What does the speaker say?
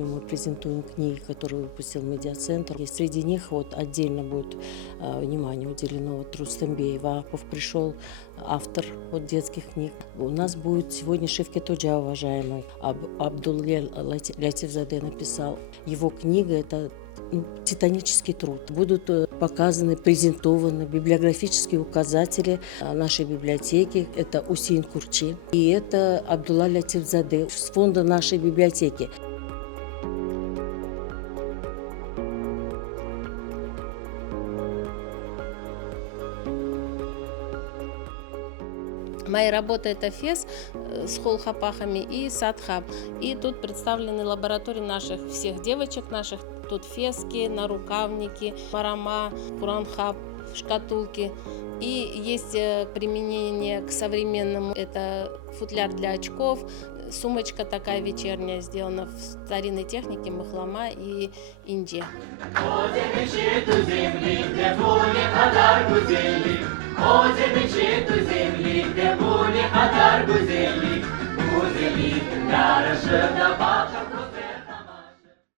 Сегодня мы презентуем книги, которые выпустил медиацентр. И среди них вот отдельно будет внимание уделено вот Рустамбей Ваков пришел, автор вот детских книг. У нас будет сегодня Шевкет Ходжа, уважаемый, Абдулле Латифзаде написал. Его книга — это титанический труд. Будут показаны, презентованы библиографические указатели нашей библиотеки. Это Усейн Курчи и это Абдулла Латифзаде с фонда нашей библиотеки. Моя работа — это фес с холхапахами и садхаб. И тут представлены лаборатории наших всех девочек, наших тут фески, нарукавники, парама, куранхаб, шкатулки. И есть применение к современному, это футляр для очков, сумочка такая вечерняя, сделана в старинной технике махлама и инди. O